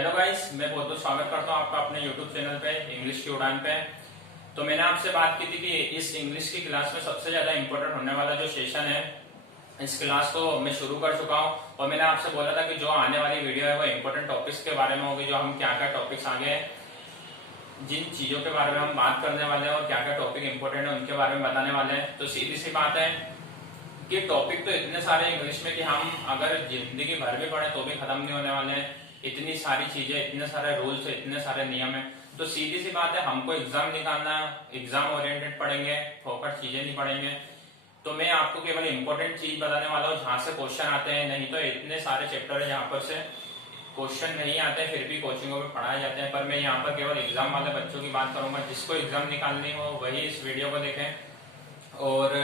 Hello guys, मैं बहुत बहुत स्वागत करता हूँ आपका अपने यूट्यूब चैनल पे इंग्लिश की उड़ान पे। तो मैंने आपसे बात की थी कि इस इंग्लिश की क्लास में सबसे ज्यादा इंपॉर्टेंट होने वाला जो सेशन है, इस क्लास को मैं शुरू कर चुका हूँ। और मैंने आपसे बोला था कि जो आने वाली वीडियो है वो इंपॉर्टेंट टॉपिक्स के बारे में होगी, जो हम क्या क्या टॉपिक्स आगे जिन चीजों के बारे में हम बात करने वाले हैं और क्या क्या टॉपिक इंपॉर्टेंट है उनके बारे में बताने वाले हैं। तो सीधी सी बात है कि टॉपिक तो इतने सारे इंग्लिश में कि हम अगर जिंदगी भर भी पढ़े तो भी खत्म नहीं होने वाले हैं। इतनी सारी चीजें, इतने सारे रूल्स, इतने सारे नियम है। तो सीधी सी बात है, हमको एग्जाम निकालना, एग्जाम ओरिएंटेड पढ़ेंगे, फोकट चीजें नहीं पढ़ेंगे। तो मैं आपको केवल इंपॉर्टेंट चीज बताने वाला हूँ जहाँ से क्वेश्चन आते हैं। नहीं तो इतने सारे चैप्टर है जहाँ पर से क्वेश्चन नहीं आते, फिर भी कोचिंगों में पढ़ाए जाते हैं। पर मैं यहाँ पर केवल एग्जाम वाले बच्चों की बात करूंगा। जिसको एग्जाम निकालनी हो वही इस वीडियो को देखें और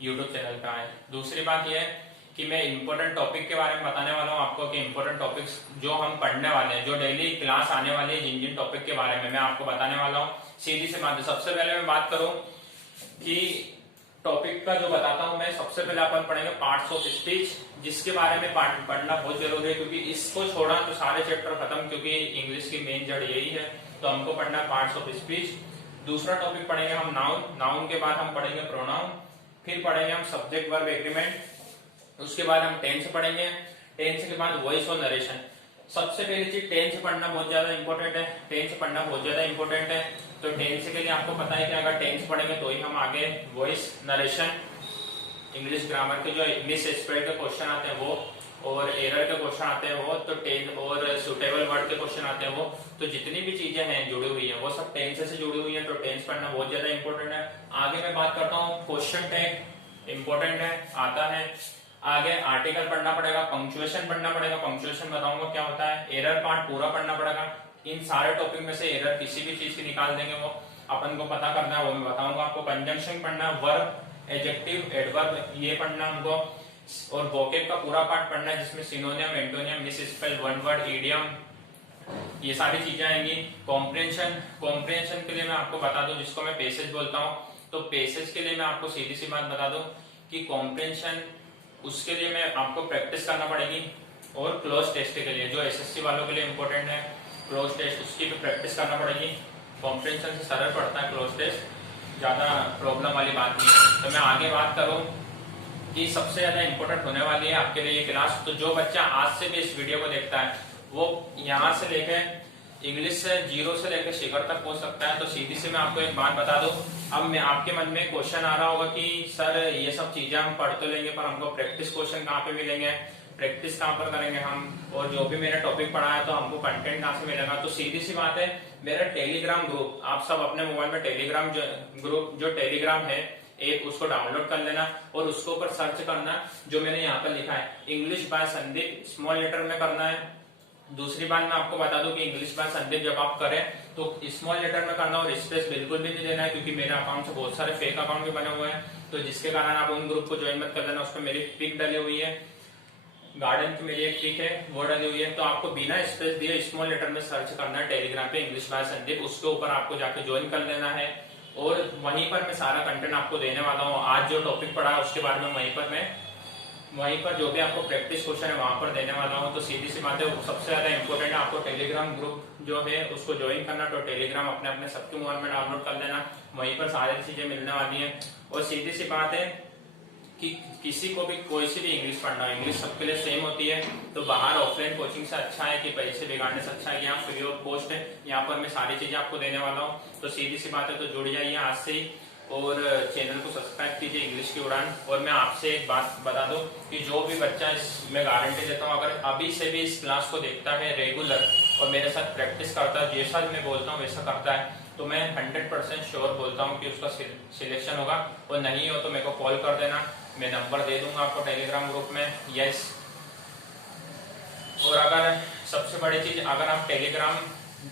यूट्यूब चैनल पे आए। दूसरी बात यह है कि मैं इंपॉर्टेंट टॉपिक के बारे में बताने वाला हूँ आपको कि इंपॉर्टेंट टॉपिक्स जो हम पढ़ने वाले हैं, जो डेली क्लास आने वाली है, जिन जिन टॉपिक के बारे में मैं आपको बताने वाला हूँ। सीधी सी बात है, सबसे पहले मैं बात करूँ कि टॉपिक का जो बताता हूँ मैं, सबसे पहले अपन पढ़ेंगे पार्ट्स ऑफ स्पीच, जिसके बारे में पढ़ना बहुत जरूरी है क्योंकि इसको छोड़ा तो सारे चैप्टर खत्म, क्योंकि इंग्लिश की मेन जड़ यही है। तो हमको पढ़ना है पार्ट्स ऑफ स्पीच। दूसरा टॉपिक पढ़ेंगे हम नाउन। नाउन के बाद हम पढ़ेंगे प्रोनाउन, फिर पढ़ेंगे हम सब्जेक्ट वर्ब एग्रीमेंट, उसके बाद हम टेंस पढ़ेंगे। टेंस के बाद वॉइस और नरेशन। सबसे पहली चीज टेंस पढ़ना बहुत ज्यादा इंपॉर्टेंट है। टेंस पढ़ना बहुत ज्यादा इंपॉर्टेंट है। तो टेंस के लिए आपको पता है कि अगर टेंस पढ़ेंगे तो ही हम आगे वॉइस, नरेशन, इंग्लिश ग्रामर के जो मिस स्पेल के क्वेश्चन आते हैं वो, और एरर के क्वेश्चन आते हैं वो, तो टेंस और सुटेबल वर्ड के क्वेश्चन आते हैं वो, तो जितनी भी चीजें हैं जुड़ी हुई है वो सब टेंस से जुड़ी हुई है। तो टेंस पढ़ना बहुत ज्यादा इंपॉर्टेंट है। आगे मैं बात करता हूँ क्वेश्चन टैग, इंपॉर्टेंट है, आता है। आगे आर्टिकल पढ़ना पड़ेगा, पंक्चुएशन पढ़ना पड़ेगा, पंक्चुएशन बताऊंगा क्या होता है। एरर पार्ट पूरा पढ़ना पड़ेगा। इन सारे टॉपिक में से एरर किसी भी चीज की निकाल देंगे, वो अपन को पता करना है, वो मैं बताऊंगा आपको। कंजंक्शन पढ़ना, वर्ब, एडजेक्टिव, एडवर्ब, ये पढ़ना हमको। और वोकेब का पूरा पार्ट पढ़ना है जिसमें सिनोनियम, antonym, miss spell, one word, idiom, ये सारी चीजें आएंगी। कॉम्प्रिहेंशन, कॉम्प्रिहेंशन के लिए मैं आपको बता दूं, जिसको मैं पैसेज बोलता हूँ, तो पैसेज के लिए मैं आपको सीधी सी बात बता दूं कि कॉम्प्रिहेंशन, उसके लिए मैं आपको प्रैक्टिस करना पड़ेगी। और क्लोज टेस्ट के लिए, जो एसएससी वालों के लिए इंपॉर्टेंट है, क्लोज टेस्ट, उसकी भी प्रैक्टिस करना पड़ेगी। कॉम्प्रिहेंशन से सरल पड़ता है क्लोज टेस्ट, ज्यादा प्रॉब्लम वाली बात नहीं है। तो मैं आगे बात करूं कि सबसे ज्यादा इंपॉर्टेंट होने वाली है आपके लिए ये क्लास। तो जो बच्चा आज से भी इस वीडियो को देखता है वो यहाँ से लेके इंग्लिश से जीरो से लेकर शिखर तक पहुंच सकता है। तो सीधी से मैं आपको एक बात बता दूं, अब मैं आपके मन में क्वेश्चन आ रहा होगा कि सर ये सब चीजें हम पढ़ तो लेंगे पर हमको प्रैक्टिस क्वेश्चन कहाँ पे मिलेंगे, प्रैक्टिस कहाँ पर करेंगे हम, और जो भी मैंने टॉपिक पढ़ा है तो हमको कंटेंट कहाँ से मिलेगा। तो सीधी सी बात है, मेरा टेलीग्राम ग्रुप, आप सब अपने मोबाइल में टेलीग्राम ग्रुप, जो टेलीग्राम है एक, उसको डाउनलोड कर लेना और उसके ऊपर सर्च करना जो मैंने यहाँ पर लिखा है, English by Sandeep, small letter में करना है। दूसरी बात मैं आपको बता दूं कि इंग्लिश बाय संदीप जब आप करें तो स्मॉल लेटर में करना और स्पेस बिल्कुल भी नहीं देना है, क्योंकि मेरे अकाउंट से बहुत सारे फेक अकाउंट भी बने हुए हैं। तो जिसके कारण आप उन ग्रुप को ज्वाइन मत कर लेना। उसमें मेरी पिक डली हुई है, गार्डन की मेरी एक पिक है वो डली हुई है। तो आपको बिना स्पेस दिए स्मॉल लेटर में सर्च करना है टेलीग्राम पे, इंग्लिश बाय संदीप, उसके ऊपर आपको जाके ज्वाइन कर लेना है। और वहीं पर मैं सारा कंटेंट आपको देने वाला हूँ। आज जो टॉपिक पढ़ा है उसके बारे में वहीं पर जो भी आपको प्रैक्टिस क्वेश्चन है वहां पर देने वाला हूँ। तो सीधी सी बात है, सबसे ज्यादा इंपॉर्टेंट है आपको टेलीग्राम ग्रुप जो है उसको ज्वाइन करना। तो टेलीग्राम अपने अपने सबके मोबाइल में डाउनलोड कर लेना, वहीं पर सारी चीजें मिलने वाली है। और सीधी सी बात है कि किसी को भी कोई सी भी इंग्लिश पढ़ना हो, इंग्लिश सबके लिए सेम होती है। तो बाहर ऑफलाइन कोचिंग से अच्छा है कि पैसे बिगाड़ने से अच्छा है कि यहाँ फ्री ऑफ कॉस्ट है, यहाँ पर मैं सारी चीजें आपको देने वाला हूँ। तो सीधी सी बात है, तो जुड़ जाइए आज से ही और चैनल को सब्सक्राइब कीजिए इंग्लिश की उड़ान। और मैं आपसे एक बात बता दूं कि जो भी बच्चा, मैं गारंटी देता हूं, अगर अभी से भी इस क्लास को देखता है रेगुलर और मेरे साथ प्रैक्टिस करता है, जैसा भी मैं बोलता हूं वैसा करता है, तो मैं 100% श्योर बोलता हूं कि उसका सिलेक्शन होगा। और नहीं हो तो मेरे को कॉल कर देना, मैं नंबर दे दूंगा आपको टेलीग्राम ग्रुप में। यस, और अगर सबसे बड़ी चीज, अगर आप टेलीग्राम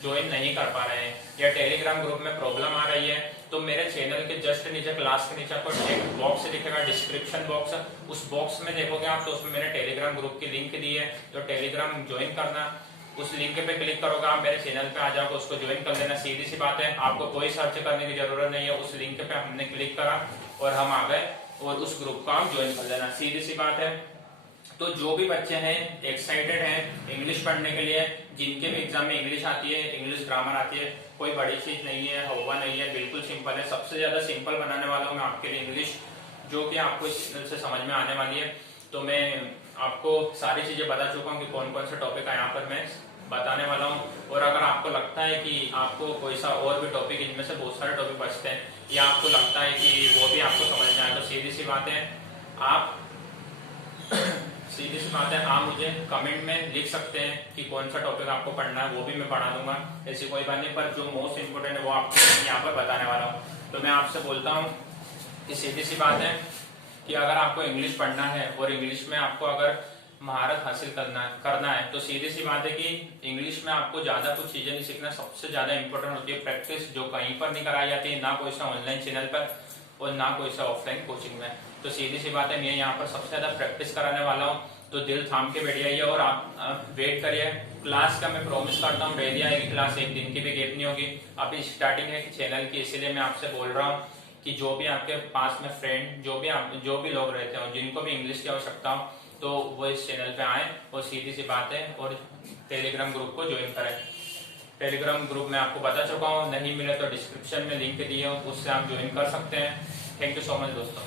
ज्वाइन नहीं कर पा रहे हैं या टेलीग्राम ग्रुप में प्रॉब्लम आ रही है, तो मेरे चैनल के जस्ट नीचे, क्लास के नीचे आपको एक बॉक्स दिखेगा, डिस्क्रिप्शन बॉक्स, उस बॉक्स में देखोगे आप तो उसमें मैंने टेलीग्राम ग्रुप की लिंक दी है। तो टेलीग्राम ज्वाइन करना, उस लिंक पे क्लिक करोगे आप मेरे चैनल पे आ जाओगे, उसको ज्वाइन कर लेना। सीधी सी बात है, आपको कोई सर्च करने की जरूरत नहीं है, उस लिंक पे हमने क्लिक करा और हम आ गए और उस ग्रुप को हम ज्वाइन कर लेना। सीधी सी बात है। तो जो भी बच्चे हैं एक्साइटेड हैं इंग्लिश पढ़ने के लिए, जिनके भी एग्जाम में इंग्लिश आती है, इंग्लिश ग्रामर आती है, कोई बड़ी चीज नहीं है, हवा नहीं है, बिल्कुल सिंपल है। सबसे ज्यादा सिंपल बनाने वाला हूँ मैं आपके लिए इंग्लिश, जो कि आपको इस चैनल से समझ में आने वाली है। तो मैं आपको सारी चीजें बता चुका हूँ कि कौन कौन से टॉपिक है यहाँ पर मैं बताने वाला हूँ। और अगर आपको लगता है कि आपको कोई सा और भी टॉपिक, इनमें से बहुत सारे टॉपिक बचते हैं, या आपको लगता है कि वो भी आपको समझ में आए, तो सीधी सी बात है आप मुझे कमेंट में लिख सकते हैं कि कौन सा टॉपिक आपको पढ़ना है, वो भी मैं पढ़ा दूंगा, ऐसी कोई बात नहीं। पर जो मोस्ट इम्पोर्टेंट है वो आपको यहाँ पर बताने वाला हूँ। तो मैं आपसे बोलता हूँ कि सीधी सी बात है कि अगर आपको इंग्लिश पढ़ना है और इंग्लिश में आपको अगर महारत हासिल करना है तो सीधी सी बात है कि इंग्लिश में आपको ज्यादा कुछ चीजें नहीं सीखना। सबसे ज्यादा इंपॉर्टेंट होती है प्रैक्टिस, जो कहीं पर नहीं कराई जाती है, ना कोई सा ऑनलाइन चैनल पर और ना कोई सा ऑफलाइन कोचिंग में। तो सीधी सी बात है, मैं यहाँ पर सबसे ज्यादा प्रैक्टिस कराने वाला हूँ। तो दिल थाम के बैठ जाइए और आप वेट करिए क्लास का। मैं प्रॉमिस करता हूँ डेली आएगी क्लास, एक दिन की भी गैप नहीं होगी। अभी स्टार्टिंग है चैनल की, इसीलिए मैं आपसे बोल रहा हूँ कि जो भी आपके पास में फ्रेंड, जो भी लोग रहते हो, जिनको भी इंग्लिश की आवश्यकता हो, तो वो इस चैनल पे आए और सीधी सी बात है और टेलीग्राम ग्रुप को ज्वाइन करें। टेलीग्राम ग्रुप में आपको बता चुका हूँ, नहीं मिले तो डिस्क्रिप्शन में लिंक दिए हो, उससे आप ज्वाइन कर सकते हैं। थैंक यू सो मच दोस्तों।